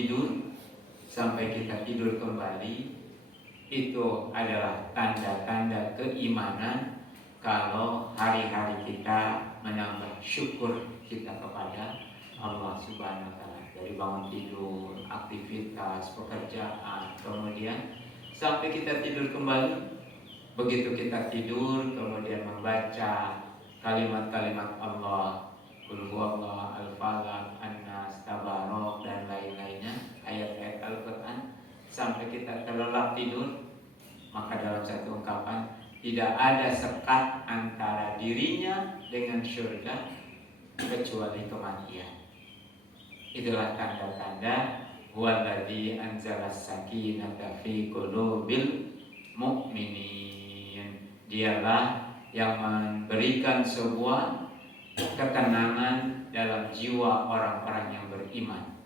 tidur sampai kita tidur kembali, itu adalah tanda-tanda keimanan kalau hari-hari kita menambah syukur kita kepada Allah Subhanahu wa Ta'ala. Dari bangun tidur, aktivitas, pekerjaan, kemudian sampai kita tidur kembali. Begitu kita tidur, kemudian membaca kalimat-kalimat Allah, Qul huwallahu, Al-Falaq, An-Nas, Tabarok, dan lain-lainnya, ayat-ayat Al-Quran, sampai kita terlelap tidur, maka dalam satu ungkapan, tidak ada sekat antara dirinya dengan surga kecuali kematian. Itulah tanda-tanda huwallazi anzala sakinata fi qulubil mu'minin. Dialah yang memberikan sebuah ketenangan dalam jiwa orang-orang yang beriman.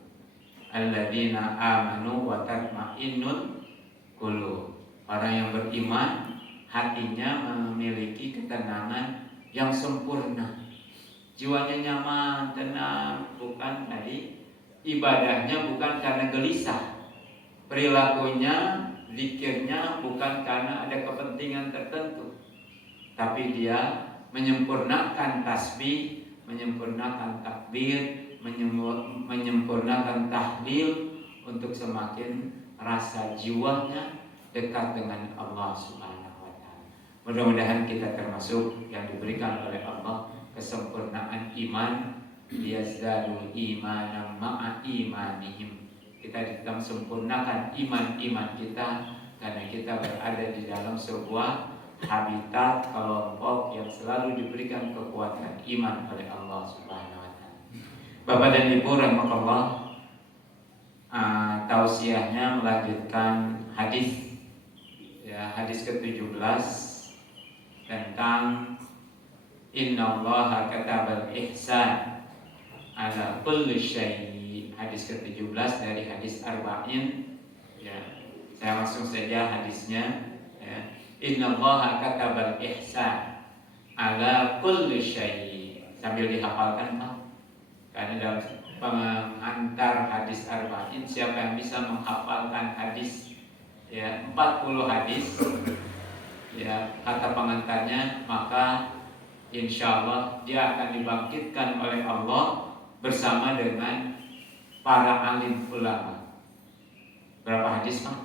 Alladzina amanu wa tatma'innul qulub. Orang yang beriman hatinya memiliki ketenangan yang sempurna. Jiwanya nyaman, tenang, bukan tadi ibadahnya bukan karena gelisah. Perilakunya, zikirnya bukan karena ada kepentingan tertentu. Tapi dia menyempurnakan tasbih, menyempurnakan takbir, menyempurnakan tahlil untuk semakin rasa jiwanya dekat dengan Allah Subhanahu wa Ta'ala. Mudah-mudahan kita termasuk yang diberikan oleh Allah kesempurnaan iman, liyazdadu imanan ma'a imanihim. Kita sempurnakan iman-iman kita karena kita berada di dalam sebuah habitat kelompok yang selalu diberikan kekuatan iman oleh Allah Subhanahu wa Ta'ala. Bapak dan Ibu rahimakumullah, tausiahnya melanjutkan hadis, ya, hadis ke-17 tentang innallaha katabal ihsan ala kulli syai'. Hadis ke-17 dari hadis Arba'in, ya. Saya langsung saja hadisnya, ya. Innallaha katabal ihsan ala kulli syai'. Sambil dihafalkan, Pak. Karena dalam pengantar hadis Arba'in, siapa yang bisa menghafalkan hadis, ya, 40 hadis, ya, kata pengantarnya, maka insya Allah dia akan dibangkitkan oleh Allah bersama dengan para alim ulama. Berapa hadis, Pak?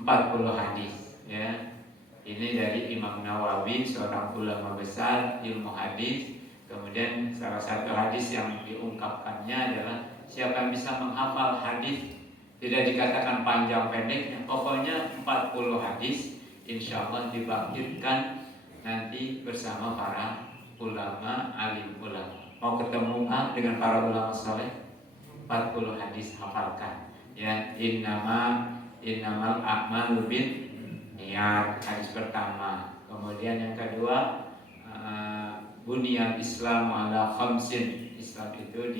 40 hadis, ya. Ini dari Imam Nawawi, seorang ulama besar ilmu hadis. Kemudian salah satu hadis yang diungkapkannya adalah siapa yang bisa menghafal hadis, tidak dikatakan panjang pendeknya, pokoknya 40 hadis, insya Allah dibangkitkan nanti bersama para ulama, alim ulama. Mau ketemu dengan para ulama soleh, 40 hadis hafalkan, ya. Innamal a'malu bin niat, hadis pertama. Kemudian yang kedua, bunyal Islam ala khamsin. Islam itu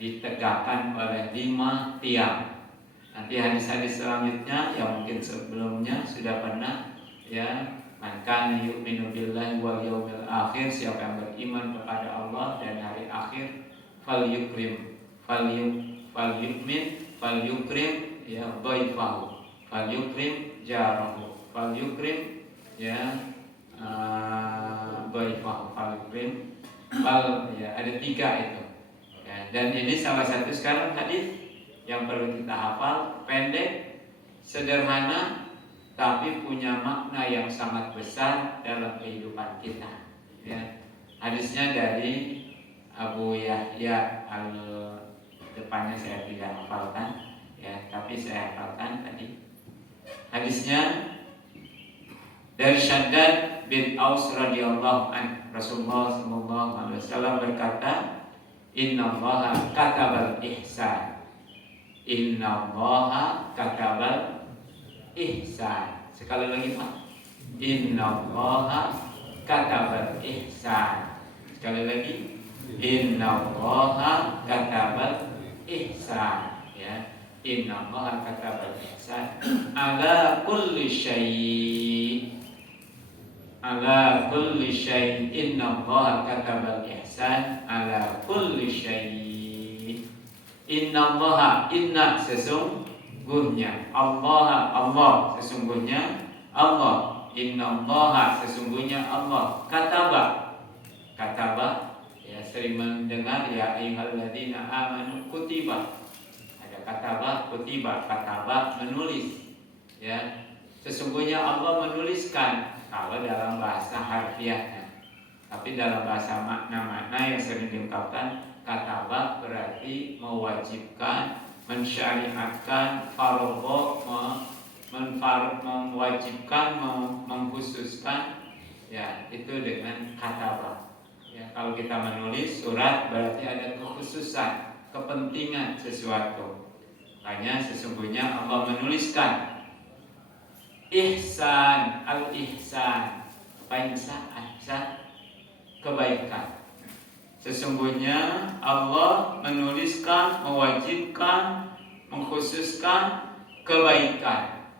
ditegakkan oleh 5 tiang. Nanti hadis-hadis selanjutnya yang mungkin sebelumnya sudah pernah, ya, man kana yu'minu billahi wal yaumil akhir, siapa yang beriman kepada Allah dan hari akhir, falyukrim ya dhaifahu, falyukrim jarahu, falyukrim, ya, dhaifahu, falyukrim, ya, ada 3 itu, ya. Dan ini salah satu sekarang hadis yang perlu kita hafal, pendek, sederhana, tapi punya makna yang sangat besar dalam kehidupan kita, ya. Hadisnya dari Abu Yahya depannya saya tidak hafalkan, ya, tapi saya hafalkan tadi. Hadisnya dari Shaddad bin Aus radhiyallahu an, Rasulullah sallallahu alaihi wasallam berkata, innallaha katabal ihsan. Innallaha katabal ihsan. Sekali lagi, Pak. Innallaha katabal ihsan. Sekali lagi, innallaha katabal ihsan, ya. Innallaha katabal ihsan ala kulli syai'. Ala kulli syai'. Innallaha katabal ihsan ala kulli syai'. Innallaha, inna sesungguhnya, Allah sesungguhnya Allah, innallaha sesungguhnya Allah, kataba ya, sering mendengar ya ayyuhalladzina amanu kutiba, ada kataba menulis ya, sesungguhnya Allah menuliskan kalau dalam bahasa harfiahnya, tapi dalam bahasa makna-makna yang sering diungkapkan, kataba berarti mewajibkan, mensyariatkan, faradha mewajibkan, mengkhususkan ya, itu dengan kataba ya. Kalau kita menulis surat berarti ada kekhususan, kepentingan sesuatu, makanya sesungguhnya Allah menuliskan. Ihsan, al-ihsan, apa yang ihsan? Kebaikan. Sesungguhnya Allah menuliskan, mewajibkan, mengkhususkan kebaikan.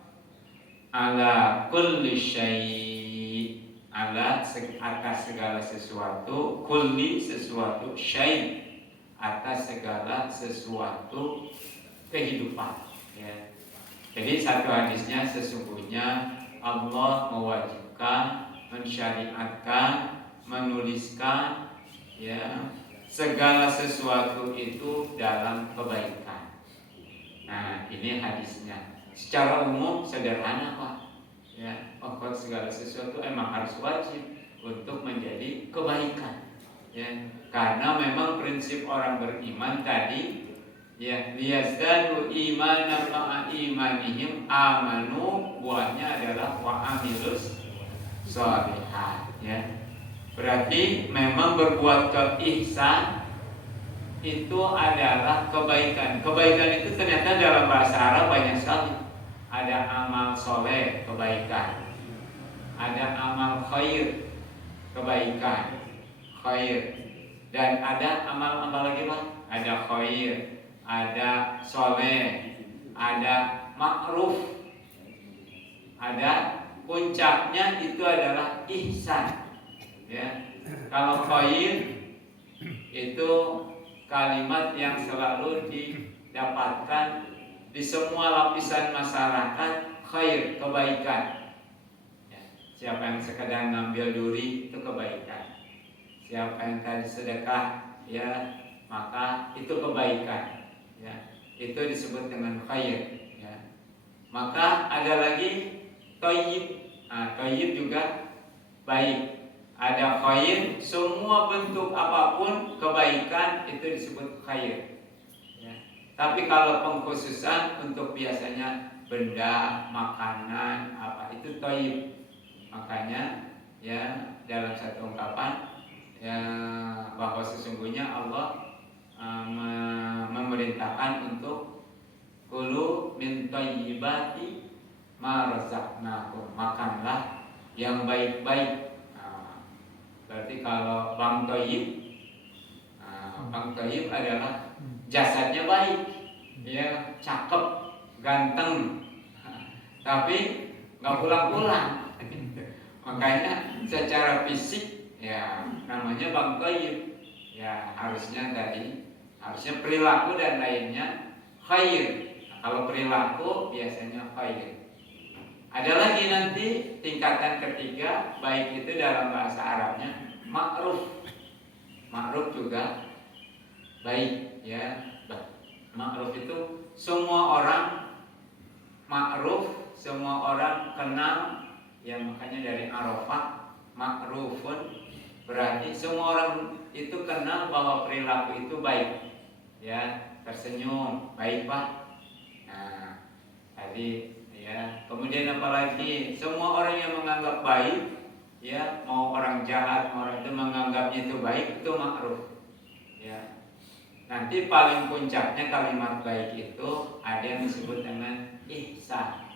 Ala kulli syai', ala atas segala sesuatu, kulli sesuatu, syai' atas segala sesuatu kehidupan ya. Jadi satu hadisnya, sesungguhnya Allah mewajibkan, mensyariatkan, menuliskan ya, segala sesuatu itu dalam kebaikan. Nah, ini hadisnya. Secara umum sederhana Pak ya, pokok segala sesuatu emang harus wajib untuk menjadi kebaikan ya, karena memang prinsip orang beriman tadi ya, liyazdadu imanan ma'a imanihim, amanu buahnya adalah wa amilus sholihat ya. Berarti memang berbuat ihsan itu adalah kebaikan. Kebaikan itu ternyata dalam bahasa Arab banyak sekali. Ada amal soleh, kebaikan. Ada amal khair, kebaikan, khair. Dan ada amal-amal lagi Pak. Ada khair, ada soleh, ada ma'ruf, ada puncaknya itu adalah ihsan ya. Kalau khair itu kalimat yang selalu didapatkan di semua lapisan masyarakat, khair, kebaikan ya. Siapa yang sekedar ngambil duri itu kebaikan, siapa yang tadi sedekah ya, maka itu kebaikan ya, itu disebut dengan khair ya. Maka ada lagi thayyib. Nah, thayyib juga baik. Ada khair, semua bentuk apapun kebaikan itu disebut khair ya. Tapi kalau pengkhususan untuk biasanya benda, makanan, apa itu thayyib. Makanya ya dalam satu ungkapan ya, bahwa sesungguhnya Allah memerintahkan untuk kulu min thayyibati ma razaqnakum, makanlah yang baik-baik. Berarti kalau bang thayyib adalah jasadnya baik ya, cakep, ganteng, tapi nggak pulang-pulang. Makanya secara fisik ya namanya bang thayyib ya, harusnya perilaku dan lainnya khair. Nah, kalau perilaku biasanya khair. Ada lagi nanti tingkatan ketiga, baik itu dalam bahasa Arabnya ma'ruf. Ma'ruf juga baik ya. Ma'ruf itu semua orang ma'ruf, semua orang kenal ya, makanya dari Arafah ma'rufun berarti semua orang itu kenal bahwa perilaku itu baik ya, tersenyum baik Pak. Nah, tadi ya, kemudian apalagi semua orang yang menganggap baik ya, mau orang jahat mau orang itu menganggapnya itu baik, itu ma'ruf ya. Nanti paling puncaknya kalimat baik itu ada yang disebut dengan ihsan.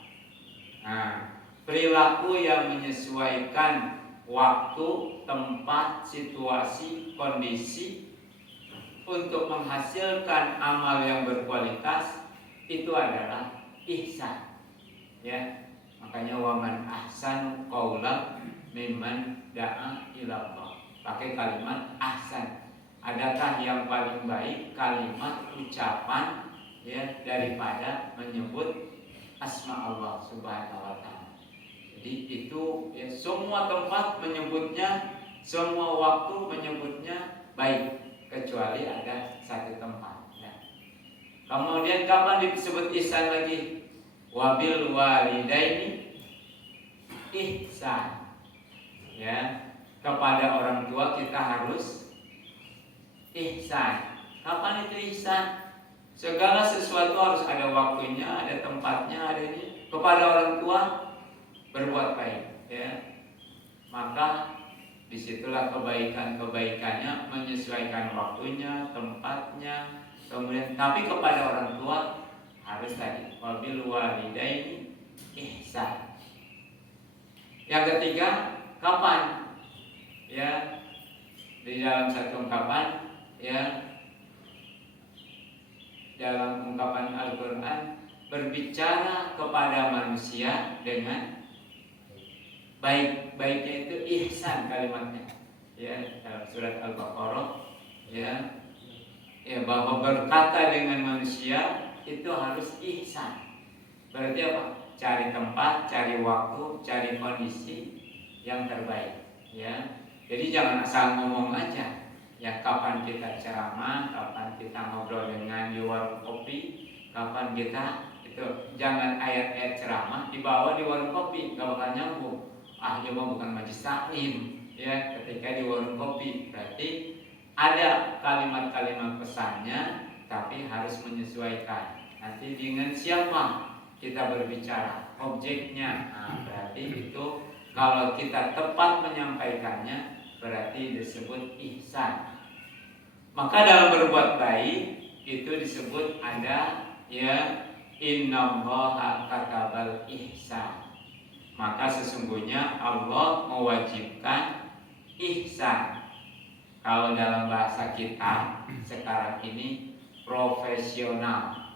Nah, perilaku yang menyesuaikan waktu, tempat, situasi, kondisi untuk menghasilkan amal yang berkualitas, itu adalah ihsan ya. Makanya waman ahsanu qaulan mimman da'a ila Allah, pakai kalimat ahsan adakah yang paling baik kalimat ucapan ya daripada menyebut asma Allah Subhanahu wa taala. Jadi itu ya, semua tempat menyebutnya, semua waktu menyebutnya baik kecuali ada satu tempat ya. Kemudian kapan disebut ihsan lagi? Wabil walidaini ihsan. Ya, kepada orang tua kita harus ihsan. Kapan itu ihsan? Segala sesuatu harus ada waktunya, ada tempatnya, ada ini. Kepada orang tua berbuat baik, ya. Maka disitulah kebaikannya menyesuaikan waktunya, tempatnya, kemudian. Tapi kepada orang tua harus tadi wabil walidaini ihsan. Yang ketiga, kapan? Ya, di dalam satu ungkapan, ya. Dalam ungkapan Al-Quran berbicara kepada manusia dengan baik. Baiknya itu ihsan kalimatnya ya, dalam surat Al-Baqarah ya, bahwa berkata dengan manusia itu harus ihsan. Berarti apa? Cari tempat, cari waktu, cari kondisi yang terbaik ya. Jadi jangan asal ngomong aja. Ya, kapan kita ceramah, kapan kita ngobrol dengan di warung kopi, kapan kita itu jangan ayat-ayat ceramah dibawa di warung kopi, nggak bakal nyambung. Cuma bukan majlis taklim ya ketika di warung kopi. Berarti ada kalimat-kalimat pesannya, tapi harus menyesuaikan. Nanti dengan siapa kita berbicara, objeknya. Berarti itu kalau kita tepat menyampaikannya berarti disebut ihsan. Maka dalam berbuat baik itu disebut ada ya innallaha katabal ihsan. Maka sesungguhnya Allah mewajibkan ihsan. Kalau dalam bahasa kita sekarang ini profesional.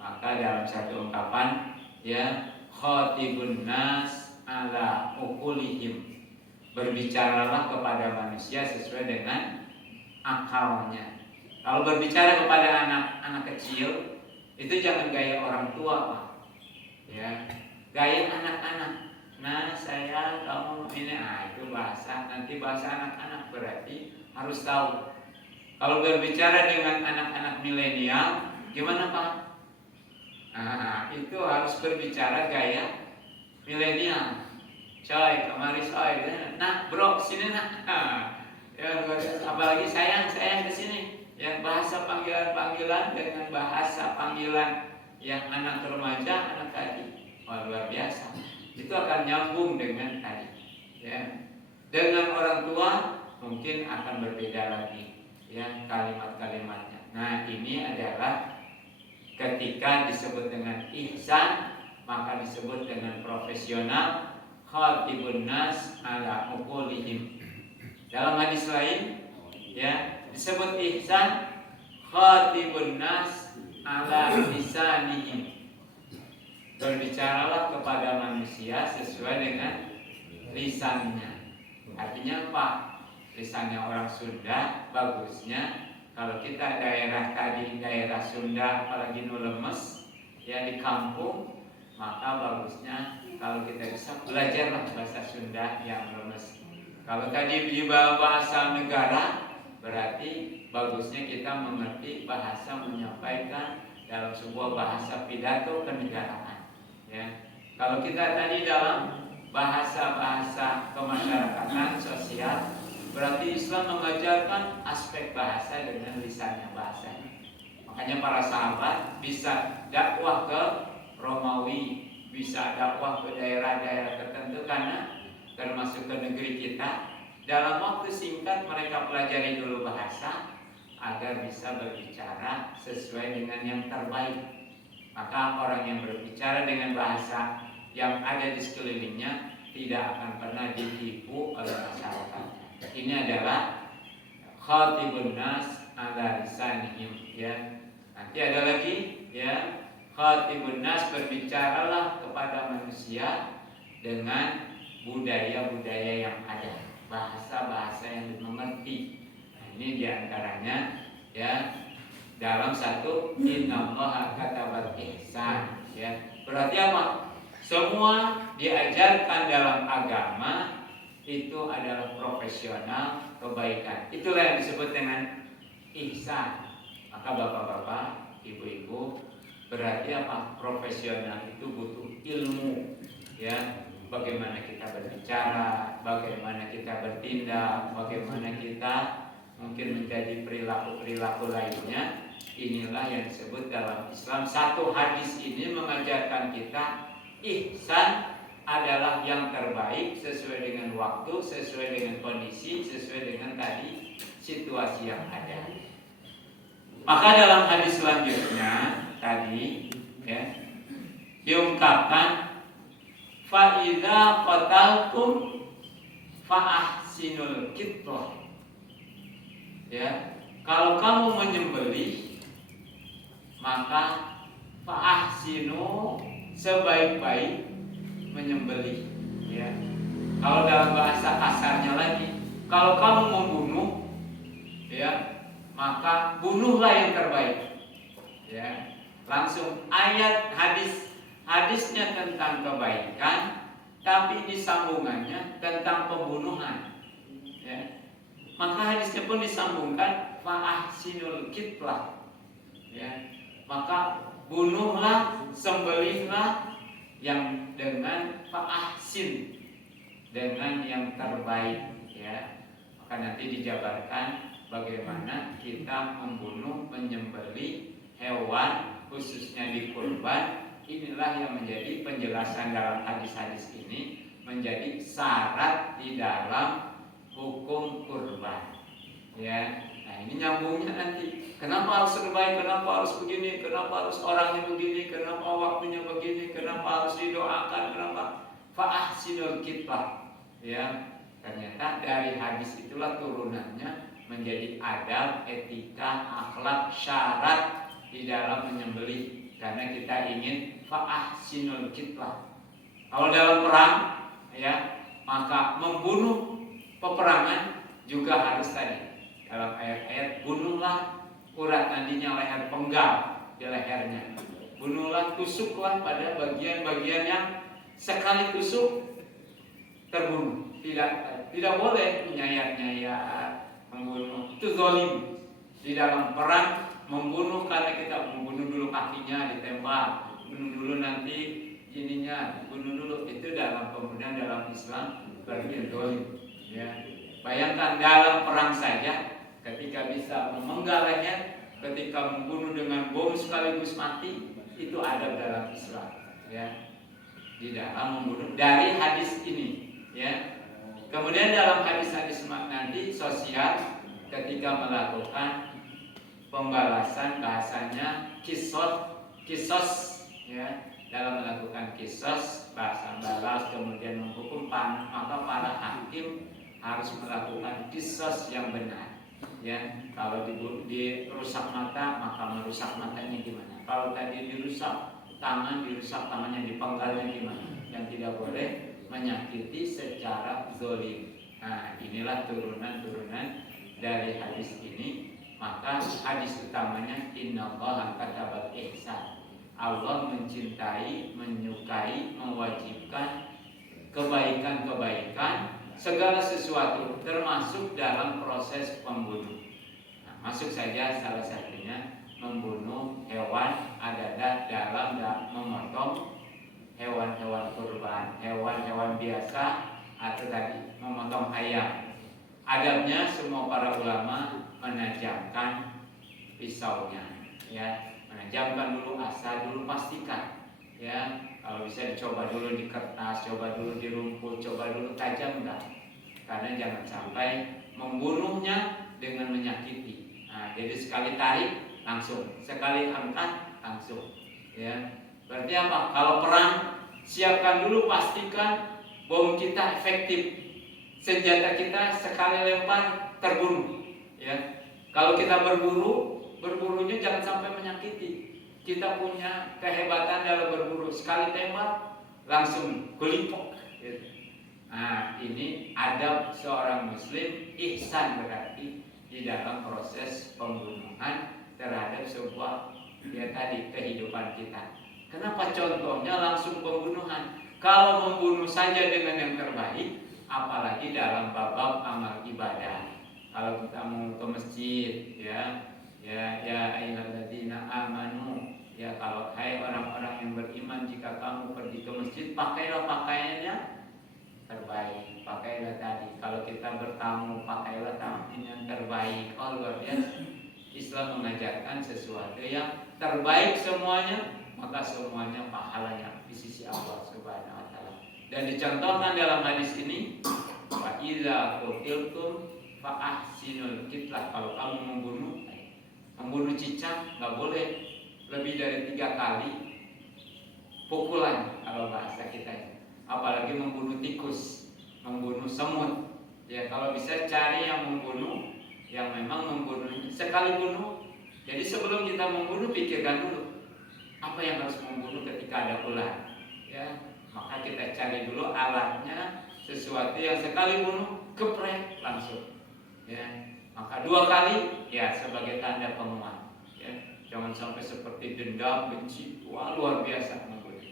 Maka dalam satu ungkapan ya khatibun nas ala uqulihim. Berbicaralah kepada manusia sesuai dengan akalnya. Kalau berbicara kepada anak-anak kecil itu jangan gaya orang tua, Pak. Ya, gaya anak-anak. Nah, saya kamu ini itu bahasa, nanti bahasa anak-anak berarti harus tahu. Kalau berbicara dengan anak-anak milenial gimana, Pak? Itu harus berbicara gaya milenial. Coy, kemari coy. Nah, bro, sini nak. Ya, apalagi sayang ke sini. Yang bahasa panggilan-panggilan dengan bahasa panggilan yang anak remaja, anak tadi. Luar biasa. Itu akan nyambung dengan tadi. Ya. Dengan orang tua mungkin akan berbeda lagi ya kalimat-kalimatnya. Nah, ini adalah ketika disebut dengan ihsan, maka disebut dengan profesional. Khatibun nas ala uqulihim. Dalam hadis lain ya disebut ihsan khatibun nas ala lisanihim. Berbicaralah kepada manusia sesuai dengan lisannya. Artinya apa? Lisannya orang Sunda bagusnya kalau kita daerah Sunda apalagi nu lemes ya di kampung, maka bagusnya kalau kita bisa belajarlah bahasa Sunda yang lemes. Kalau tadi di bahasa negara, berarti bagusnya kita mengerti bahasa menyampaikan dalam sebuah bahasa pidato kenegaraan. Ya, kalau kita tadi dalam bahasa kemasyarakatan sosial, berarti Islam mengajarkan aspek bahasa dengan lisannya bahasanya. Makanya para sahabat bisa dakwah ke Romawi, bisa dakwah ke daerah-daerah tertentu karena termasuk ke negeri kita. Dalam waktu singkat mereka pelajari dulu bahasa agar bisa berbicara sesuai dengan yang terbaik. Maka orang yang berbicara dengan bahasa yang ada di sekelilingnya tidak akan pernah ditipu oleh masyarakat. Ini adalah khatibun nas ala lisanihim ya. Nanti ada lagi ya. Khatibun nas berbicaralah kepada manusia dengan budaya-budaya yang ada, bahasa-bahasa yang dimengerti. ini diantaranya ya dalam satu innallaha katabal ihsan ya. Berarti apa? Semua diajarkan dalam agama itu adalah profesional kebaikan. Itulah yang disebut dengan ihsan. Maka bapak-bapak, ibu-ibu, berarti apa? Profesional itu butuh ilmu ya. Bagaimana kita berbicara, bagaimana kita bertindak, bagaimana kita mungkin menjadi perilaku-perilaku lainnya. Inilah yang disebut dalam Islam. Satu hadis ini mengajarkan kita ihsan adalah yang terbaik sesuai dengan waktu, sesuai dengan kondisi, sesuai dengan tadi situasi yang ada. Maka dalam hadis selanjutnya tadi ya diungkapkan fa idza qataltum fa ahsinul qitlah. Ya, kalau kamu menyembelih maka fa ahsinu sebaik-baik menyembelih ya. Kalau dalam bahasa kasarnya lagi, kalau kamu membunuh ya, maka bunuhlah yang terbaik ya. Langsung ayat hadisnya tentang kebaikan, tapi disambungannya tentang pembunuhan ya. Maka hadisnya pun disambungkan fa ahsinul qitlah ya. Maka bunuhlah, sembelihlah yang dengan fa ahsin, dengan yang terbaik ya. Maka nanti dijabarkan bagaimana kita membunuh, menyembelih hewan khususnya di kurban. Inilah yang menjadi penjelasan dalam hadis-hadis ini, menjadi syarat di dalam hukum kurban ya. Nah ini nyambungnya nanti, kenapa harus terbaik, kenapa harus begini, kenapa harus orangnya begini, kenapa waktunya begini, kenapa harus didoakan, kenapa fa ahsinul qitlah ya. Ternyata dari hadis itulah turunannya menjadi adab, etika, akhlak, syarat di dalam menyembelih. Karena kita ingin fa ahsinul qitlah. Kalau dalam perang ya, maka membunuh peperangan juga harus tadi dalam ayat-ayat, bunuhlah urat nandinya leher, penggal di lehernya, bunuhlah, tusuklah pada bagian-bagian yang sekali tusuk terbunuh. Tidak boleh menyayat-nyayat, membunuh, itu zalim. Di dalam perang membunuh karena kita membunuh dulu kakinya ditembak, bunuh dulu nanti ininya, bunuh dulu, itu dalam pembunuhan dalam Islam berarti zalim ya. Bayangkan dalam perang saja ketika bisa memenggal leher, ketika membunuh dengan bom sekaligus mati, itu adab dalam Islam ya. Di dalam membunuh dari hadis ini ya. Kemudian dalam hadis-hadis nanti sosial ketika melakukan pembalasan, bahasanya kisos ya. Dalam melakukan kisos, bahasa balas kemudian menghukum, maka para hakim harus melakukan kisos yang benar ya. Kalau dirusak mata, maka merusak matanya gimana? Kalau tadi dirusak tangan, dirusak tangannya, dipenggalnya gimana? Yang tidak boleh menyakiti secara zalim. Nah, inilah turunan-turunan dari hadis ini. Maka hadis utamanya innallaha katabal ihsan. Allah mencintai, menyukai, mewajibkan kebaikan-kebaikan segala sesuatu, termasuk dalam proses membunuh. Nah, masuk saja salah satunya membunuh hewan, adalah dalam memotong hewan-hewan kurban, hewan-hewan biasa, atau tadi memotong ayam. Adabnya semua para ulama menajamkan pisaunya ya. Menajamkan dulu, asal dulu, pastikan ya. Kalau bisa dicoba dulu di kertas, coba dulu di rumput, coba dulu tajam enggak. Karena jangan sampai membunuhnya dengan menyakiti. Nah, jadi sekali tarik langsung, sekali angkat langsung ya. Berarti apa? Kalau perang, siapkan dulu, pastikan bom kita efektif, senjata kita sekali lempar terbunuh ya. Kalau kita berburunya jangan sampai menyakiti. Kita punya kehebatan dalam berburu, sekali tembak langsung gelimpok gitu. Nah, ini adab seorang muslim, ihsan berarti di dalam proses pembunuhan terhadap sebuah tadi kehidupan kita. Kenapa contohnya langsung pembunuhan? Kalau membunuh saja dengan yang terbaik, apalagi dalam bab amal ibadah. Kalau kita mau ke masjid, ya ayyuhalladzina amanu, ya kalau hai orang-orang yang beriman, jika kamu pergi ke masjid, pakailah pakaiannya terbaik. Pakailah tadi. Kalau kita bertamu, pakailah tamu yang terbaik. Oh, luar biasa. Islam mengajarkan sesuatu yang terbaik semuanya, maka semuanya pahalanya di sisi Allah Subhanahu wa taala. Dan dicontohkan dalam hadis ini, wa idza qutiltum fa ahsinul qitlah. Kalau kamu membunuh cicak, nggak boleh lebih dari 3 kali pukulan kalau bahasa kita. Apalagi membunuh tikus, membunuh semut. Ya, kalau bisa cari yang membunuh, yang memang membunuhnya sekali bunuh. Jadi sebelum kita membunuh, pikirkan dulu apa yang harus membunuh ketika ada ular. Ya, maka kita cari dulu alatnya, sesuatu yang sekali bunuh, geprek langsung. Ya, maka 2 kali, ya sebagai tanda penguat. Ya, jangan sampai seperti dendam, benci, wah luar biasa membunuh.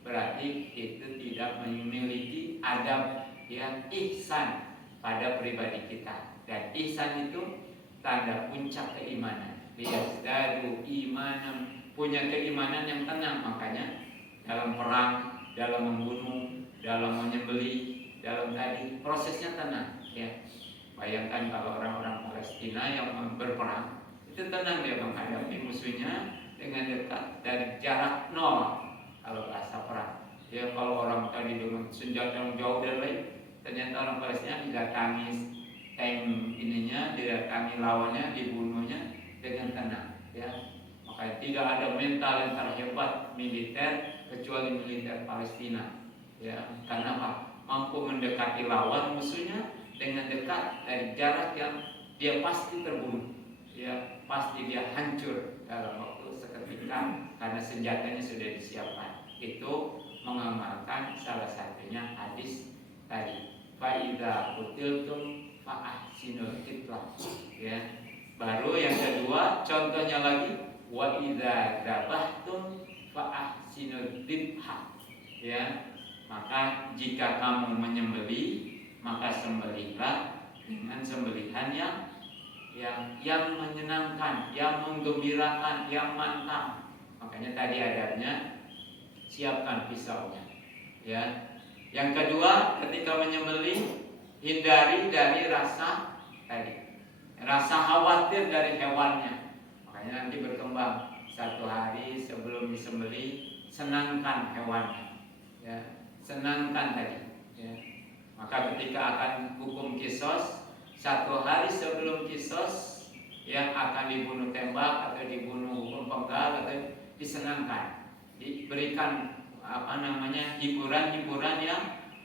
Berarti itu tidak memiliki adab yang ihsan pada pribadi kita. Dan ihsan itu tanda puncak keimanan. Liyazdadu imanan, punya keimanan yang tenang. Makanya dalam perang, dalam membunuh, dalam menyembelih, dalam tadi prosesnya tenang. Ya, bayangkan kalau orang-orang Palestina yang berperang, itu tenang dia menghadapi musuhnya dengan dekat dan jarak 0. Kalau bahasa perang, ya kalau orang tadi dengan senjata yang jauh dan lain, ternyata orang Palestina didatangi tank ininya, didatangi lawannya, dibunuhnya dengan tenang. Ya, maka tidak ada mental yang terhebat militer kecuali militer Palestina. Ya, karena apa? Mampu mendekati lawan musuhnya dengan dekat dari jarak yang dia pasti terbunuh. Ya, pasti dia hancur dalam waktu seketika karena senjatanya sudah disiapkan. Itu mengamalkan salah satunya hadis tadi. Fa idza qutiltum fa ahsinul qitlah. Ya. Baru yang kedua, contohnya lagi, wa idza dzabhtum fa ahsinul dzibha. Ya. Maka jika kamu menyembelih, maka sembelihlah dengan sembelihan yang menyenangkan, yang menggembirakan, yang mantap. Makanya tadi adabnya siapkan pisaunya. Ya. Yang kedua, ketika menyembelih, hindari dari rasa khawatir dari hewannya. Makanya nanti berkembang 1 hari sebelum disembelih, senangkan hewannya. Ya, senangkan tadi. Ya. Maka ketika akan hukum kisos, 1 hari sebelum kisos yang akan dibunuh tembak atau dibunuh hukum penggal atau disenangkan, diberikan hiburan-hiburan yang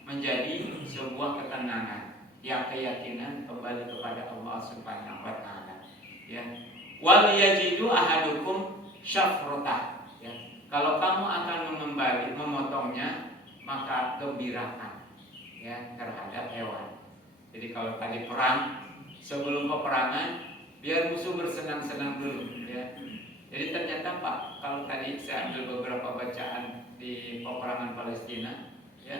menjadi sebuah ketenangan, yang keyakinan kembali kepada Allah Subhanahu wa taala. Ya. Wal yajidu ahadukum syafrotah. Ya. Kalau kamu akan memotongnya, maka gembirakan ya terhadap hewan. Jadi kalau tadi perang, sebelum peperangan biar musuh bersenang-senang dulu ya. Jadi ternyata Pak, kalau tadi saya ambil beberapa bacaan di peperangan Palestina, ya,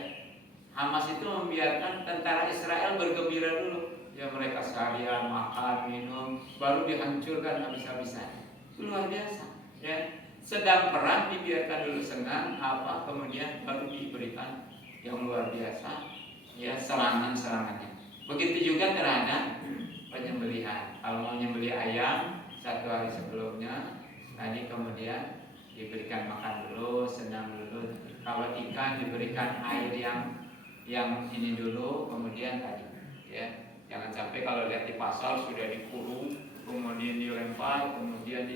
Hamas itu membiarkan tentara Israel bergembira dulu. Ya mereka seharian makan, minum, baru dihancurkan habis-habisan. Itu luar biasa. Ya, sedang perang dibiarkan dulu senang, kemudian baru diberikan yang luar biasa, ya serangan-serangannya. Begitu juga terhadap penyembelihan. Kalau mau menyembelih ayam 1 hari sebelumnya, tadi kemudian diberikan makan dulu, senang dulu. Kalau ikan diberikan air yang ini dulu, kemudian tadi ya jangan sampai kalau lihat di pasar sudah dikurung, kemudian dilempar, kemudian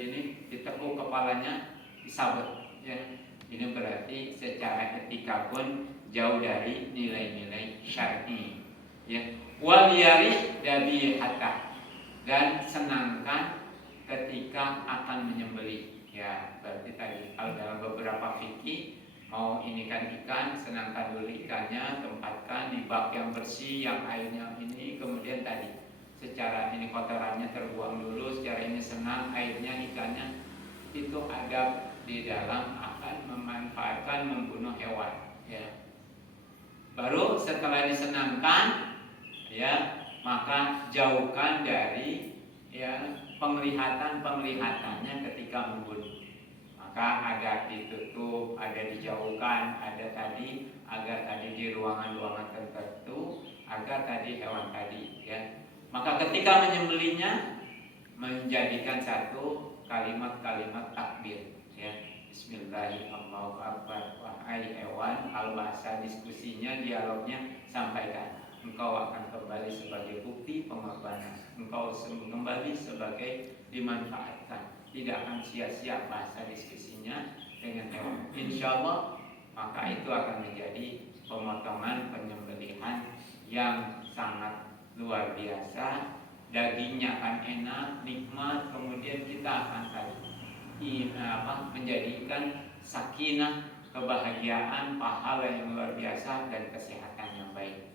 ditekuk kepalanya, disabet. Ya, ini berarti secara etika pun jauh dari nilai-nilai syar'i. Ya, wal yarih dabihata, dan senangkan ketika akan menyembelih. Ya, berarti tadi kalau dalam beberapa fikih mau inikan ikan, senangkan dulu ikannya, tempatkan di bak yang bersih, yang airnya ini, kemudian tadi secara ini kotorannya terbuang dulu, secara ini senang airnya, ikannya, itu adab di dalam akan memanfaatkan membunuh hewan, ya. Baru setelah disenangkan, ya, maka jauhkan dari, ya, penglihatan-penglihatannya ketika membunuh. Maka ada ditutup, ada dijauhkan, ada tadi agar tadi di ruangan-ruangan tertentu, agar tadi hewan tadi, ya. Maka ketika menyembelihnya menjadikan satu kalimat-kalimat takbir, ya. Bismillahirrahmanirrahim. Wahai hewan, kalau bahasa diskusinya, dialognya, sampaikan. Engkau akan kembali sebagai bukti pengorbanan. Engkau kembali sebagai dimanfaatkan. Tidak akan sia-sia bahasa diskusinya dengan hewan. Insya Allah, maka itu akan menjadi pemotongan penyembelihan yang sangat luar biasa. Dagingnya akan enak, nikmat. Kemudian kita akan menjadikan sakinah, kebahagiaan, pahala yang luar biasa, dan kesehatan yang baik.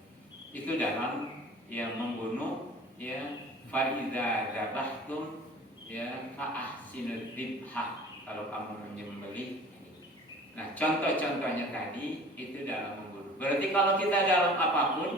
Itu dalam yang membunuh, ya. Fa'idza dzabahtum, ya, fa'ahsinul dzibhah. Kalau kamu menyembelih. Nah, contoh-contohnya tadi itu dalam membunuh. Berarti kalau kita dalam apapun,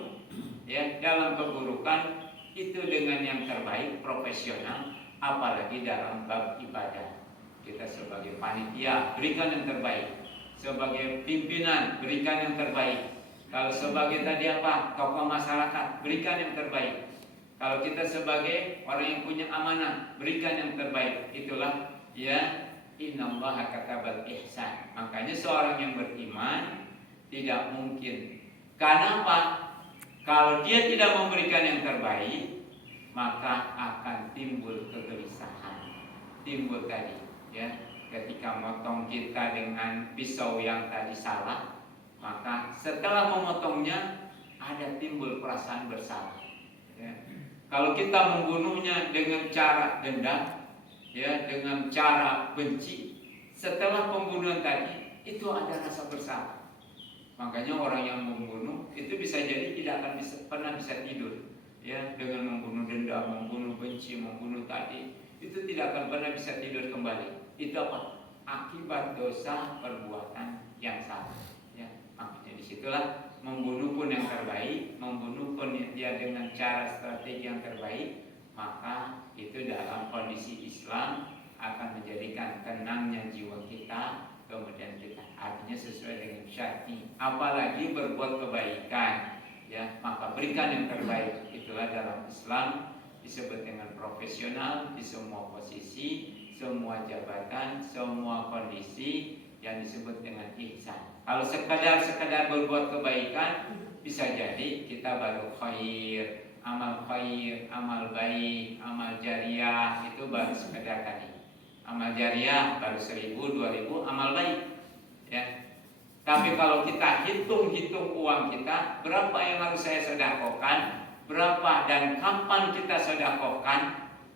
ya, dalam keburukan itu dengan yang terbaik, profesional, apalagi dalam bab ibadah. Kita sebagai panitia berikan yang terbaik, sebagai pimpinan berikan yang terbaik, kalau sebagai tadi tokoh masyarakat berikan yang terbaik, kalau kita sebagai orang yang punya amanah berikan yang terbaik. Itulah, ya, innallaha katabal ihsan. Makanya seorang yang beriman tidak mungkin, karena apa? Kalau dia tidak memberikan yang terbaik, maka akan timbul kegelisahan, timbul tadi, ya, ketika motong kita dengan pisau yang tadi salah, maka setelah memotongnya ada timbul perasaan bersalah, ya. Kalau kita membunuhnya dengan cara dendam, ya, dengan cara benci, setelah pembunuhan tadi itu ada rasa bersalah. Makanya orang yang membunuh itu bisa jadi tidak akan pernah bisa tidur, ya, dengan membunuh dendam, membunuh benci, membunuh tadi, itu tidak akan pernah bisa tidur kembali. Itu apa? Akibat dosa perbuatan yang salah, ya. Makanya disitulah membunuh pun yang terbaik, membunuh pun dia dengan cara strategi yang terbaik, maka itu dalam kondisi Islam akan menjadikan tenangnya jiwa kita, kemudian kita artinya sesuai dengan syar'i. Apalagi berbuat kebaikan, ya, maka berikan yang terbaik. Itulah dalam Islam disebut dengan profesional di semua posisi, semua jabatan, semua kondisi, yang disebut dengan ihsan. Kalau sekedar berbuat kebaikan, bisa jadi kita baru khair, amal baik, amal jariah, itu baru sekedar tadi. Amal jariah baru 1000, 2000 amal baik, ya. Tapi kalau kita hitung uang kita, berapa yang harus saya sedekahkan, berapa dan kapan kita sedekahkan,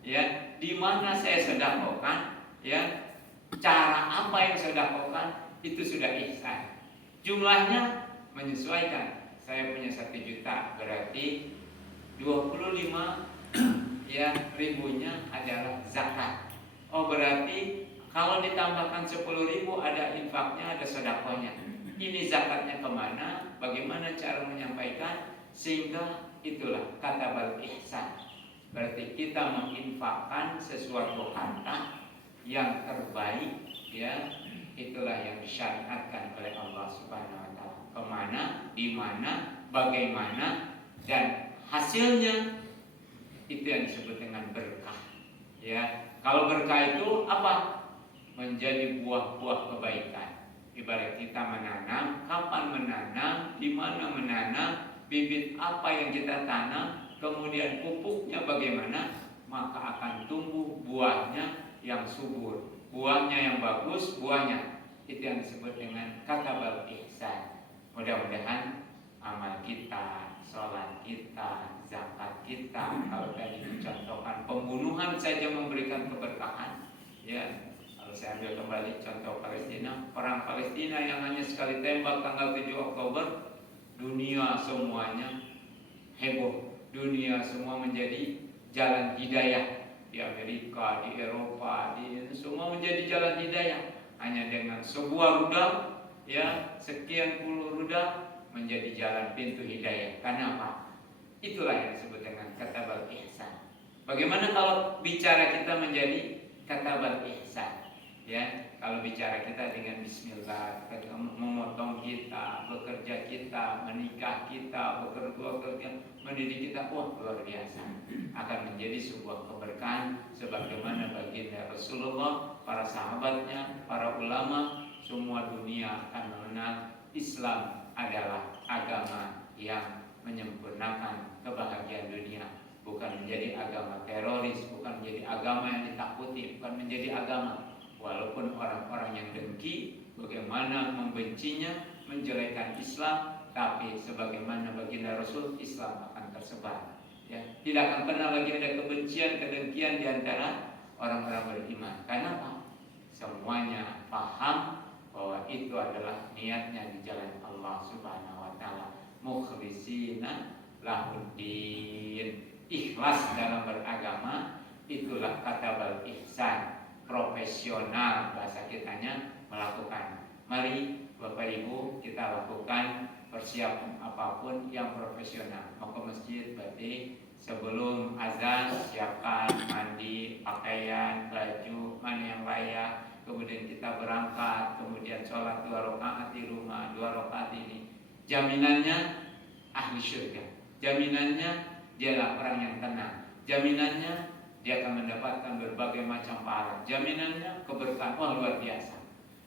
ya, di mana saya sedekahkan, ya, cara apa yang sedekahkan, itu sudah ihsan. Jumlahnya menyesuaikan. Saya punya 1 juta, berarti 25, ya, ribunya adalah zakat. Oh, berarti kalau ditambahkan 10.000 ada infaknya, ada sedekahnya. Ini zakatnya kemana? Bagaimana cara menyampaikan? Sehingga itulah katabal ihsan. Berarti kita menginfakkan sesuatu harta yang terbaik, ya. Itulah yang disyariatkan oleh Allah Subhanahu wa taala. Kemana, di mana, bagaimana, dan hasilnya itu yang disebut dengan berkah, ya. Kalau berkah itu apa? Menjadi buah-buah kebaikan. Ibarat kita menanam, kapan menanam, di mana menanam, bibit apa yang kita tanam, kemudian pupuknya bagaimana, maka akan tumbuh buahnya yang subur, buahnya yang bagus, buahnya itu yang disebut dengan katabal ihsan. Mudah-mudahan amal kita, sholat kita, zakat kita, kalau tadi dicontohkan pembunuhan saja memberikan keberkahan, ya. Kalau saya ambil kembali contoh Palestina, perang Palestina yang hanya sekali tembak tanggal 7 Oktober, dunia semuanya heboh, dunia semua menjadi jalan hidayah di Amerika, di Eropa, di semua menjadi jalan hidayah hanya dengan sebuah rudal, ya, sekian puluh rudal menjadi jalan pintu hidayah. Karena apa? Itulah yang disebut dengan katabal ihsan. Bagaimana kalau bicara kita menjadi katabal ihsan? Ya, kalau bicara kita dengan bismillah, memotong kita, bekerja kita, menikah kita, bekerja, mendidik kita, wah luar biasa. Akan menjadi sebuah keberkahan sebagaimana baginda Rasulullah, para sahabatnya, para ulama, semua dunia akan mengenal Islam adalah agama yang menyempurnakan kebahagiaan dunia, bukan menjadi agama teroris, bukan menjadi agama yang ditakuti, bukan menjadi agama walaupun orang-orang yang dengki bagaimana membencinya, menjelekan Islam, tapi sebagaimana baginda Rasul, Islam akan tersebar. Ya, tidak akan pernah lagi ada kebencian, kedengkian di antara orang-orang beriman. Karena apa? Semuanya paham bahwa itu adalah niatnya di jalan Allah Subhanahu wa taala, mukhlisina lahuddin, ikhlas dalam beragama. Itulah katabal ihsan, profesional bahasa kitanya melakukan. Mari Bapak Ibu kita lakukan persiapan apapun yang profesional. Mau ke masjid berarti sebelum azan siapkan mandi, pakaian, baju, mana yang layak. Kemudian kita berangkat, kemudian sholat 2 rakaat di rumah, 2 rakaat ini. Jaminannya ahli syurga. Jaminannya dialah orang yang tenang. Jaminannya dia akan mendapatkan berbagai macam pahala. Jaminannya keberkahan, wah luar biasa.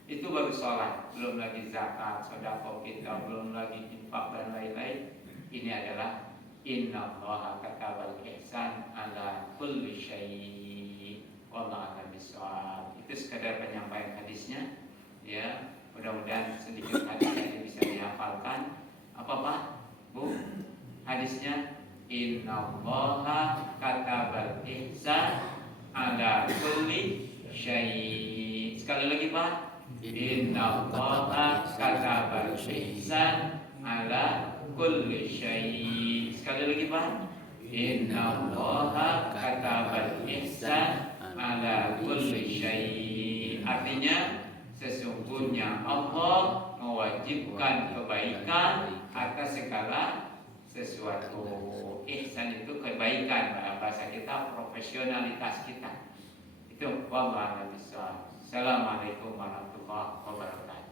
Itu baru sholat, belum lagi zakat, sedekah kita, belum lagi infak dan lain-lain. Ini adalah innallaha katabal ihsan ala kulli syai'. Wallahu a'lam bishawab. Itu sekadar penyampaian hadisnya, ya. Mudah-mudahan sedikit hadisnya bisa dihafalkan. Apa Pak? Bu? Hadisnya innallaha katabal ihsan ala kulli syai'. Sekali lagi Pak. Innallaha katabal ihsan ala kulli syai'. Sekali lagi Pak. Innallaha katabal ihsan ala kulli syai'. Artinya sesungguhnya Allah mewajibkan kebaikan atas segala sesuatu. Ihsan itu kebaikan, bahasa kita profesionalitas kita. Itu wallahu a'lam bishawab. Assalamualaikum warahmatullahi wabarakatuh.